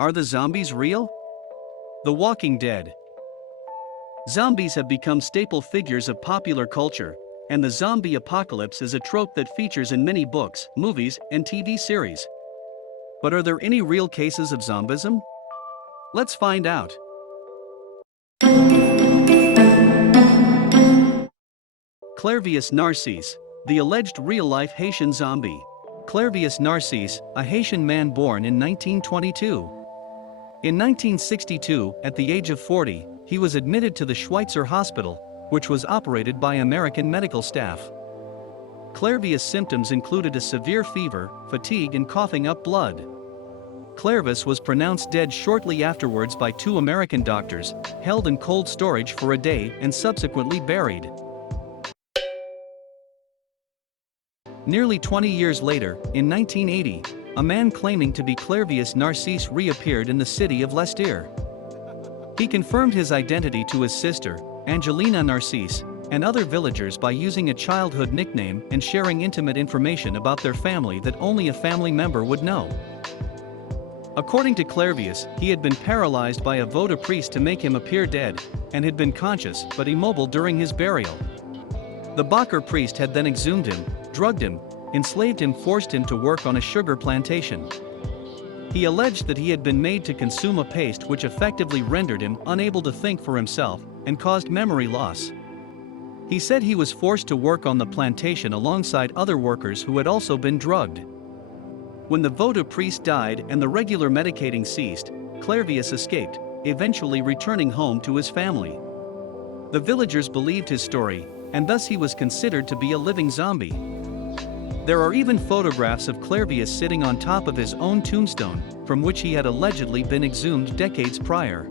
Are the zombies real? The Walking Dead. Zombies have become staple figures of popular culture, and the zombie apocalypse is a trope that features in many books, movies, and TV series. But are there any real cases of zombism? Let's find out. Clervius Narcisse, the alleged real-life Haitian zombie. Clervius Narcisse, a Haitian man born in 1922. In 1962, at the age of 40, he was admitted to the Schweitzer Hospital, which was operated by American medical staff. Clervius' symptoms included a severe fever, fatigue and coughing up blood. Clervius was pronounced dead shortly afterwards by two American doctors, held in cold storage for a day and subsequently buried. Nearly 20 years later, in 1980, a man claiming to be Clervius Narcisse reappeared in the city of Lestir. He confirmed his identity to his sister, Angelina Narcisse, and other villagers by using a childhood nickname and sharing intimate information about their family that only a family member would know. According to Clervius, he had been paralyzed by a Vodou priest to make him appear dead, and had been conscious but immobile during his burial. The Bakar priest had then exhumed him, drugged him, enslaved him, forced him to work on a sugar plantation. He alleged that he had been made to consume a paste which effectively rendered him unable to think for himself and caused memory loss. He said he was forced to work on the plantation alongside other workers who had also been drugged. When the Vodou priest died and the regular medicating ceased, Clervius escaped, eventually returning home to his family. The villagers believed his story, and thus he was considered to be a living zombie. There are even photographs of Clervius sitting on top of his own tombstone, from which he had allegedly been exhumed decades prior.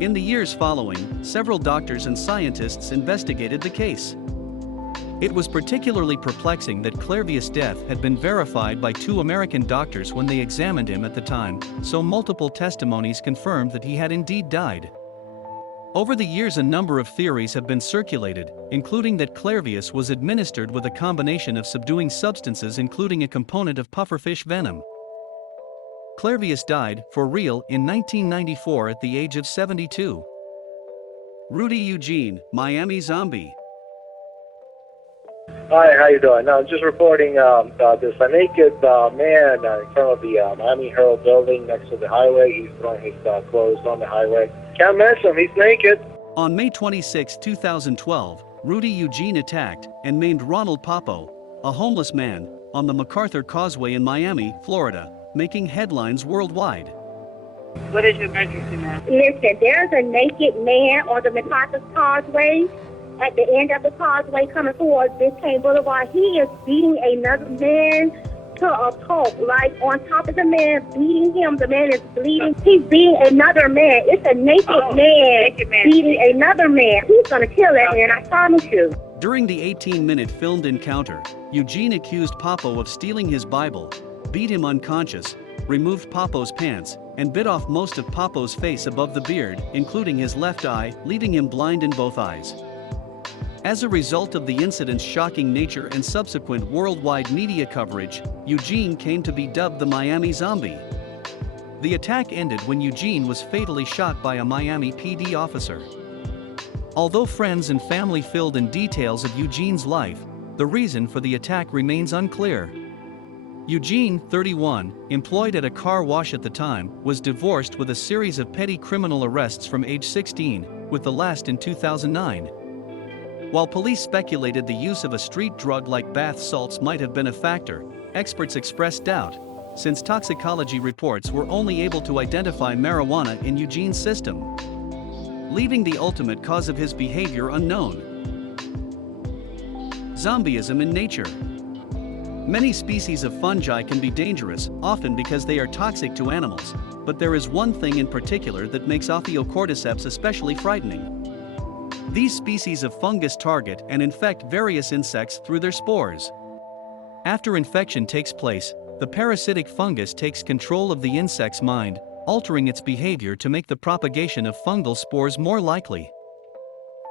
In the years following, several doctors and scientists investigated the case. It was particularly perplexing that Clervius' death had been verified by two American doctors when they examined him at the time, so multiple testimonies confirmed that he had indeed died. Over the years, a number of theories have been circulated, including that Clervius was administered with a combination of subduing substances including a component of pufferfish venom. Clervius died, for real, in 1994 at the age of 72. Rudy Eugene, Miami zombie. Hi, how you doing? Now, just reporting there's a naked man in front of the Miami Herald building next to the highway. He's throwing his clothes on the highway. Can't miss him, he's naked. On May 26, 2012, Rudy Eugene attacked and maimed Ronald Papo, a homeless man, on the MacArthur Causeway in Miami, Florida, making headlines worldwide. What is your emergency, ma'am? Listen, there's a naked man on the MacArthur Causeway. At the end of the causeway coming towards Biscayne Boulevard, he is beating another man to a pulp. Like on top of the man, beating him. The man is bleeding. He's beating another man. It's a naked man beating another man. He's gonna kill that man, I promise you. During the 18-minute filmed encounter, Eugene accused Papo of stealing his Bible, beat him unconscious, removed Papo's pants, and bit off most of Papo's face above the beard, including his left eye, leaving him blind in both eyes. As a result of the incident's shocking nature and subsequent worldwide media coverage, Eugene came to be dubbed the Miami Zombie. The attack ended when Eugene was fatally shot by a Miami PD officer. Although friends and family filled in details of Eugene's life, the reason for the attack remains unclear. Eugene, 31, employed at a car wash at the time, was divorced with a series of petty criminal arrests from age 16, with the last in 2009. While police speculated the use of a street drug like bath salts might have been a factor, experts expressed doubt, since toxicology reports were only able to identify marijuana in Eugene's system, leaving the ultimate cause of his behavior unknown. Zombieism in nature. Many species of fungi can be dangerous, often because they are toxic to animals, but there is one thing in particular that makes Ophiocordyceps especially frightening. These species of fungus target and infect various insects through their spores. After infection takes place, the parasitic fungus takes control of the insect's mind, altering its behavior to make the propagation of fungal spores more likely.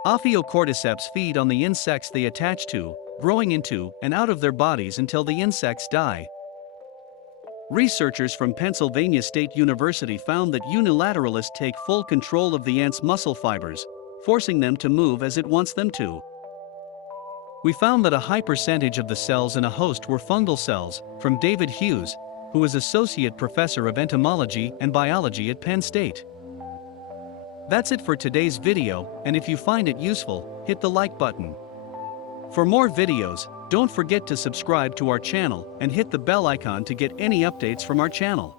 Ophiocordyceps feed on the insects they attach to, growing into and out of their bodies until the insects die. Researchers from Pennsylvania State University found that unilateralists take full control of the ant's muscle fibers, forcing them to move as it wants them to. We found that a high percentage of the cells in a host were fungal cells, from David Hughes, who is Associate Professor of Entomology and Biology at Penn State. That's it for today's video, and if you find it useful, hit the like button. For more videos, don't forget to subscribe to our channel and hit the bell icon to get any updates from our channel.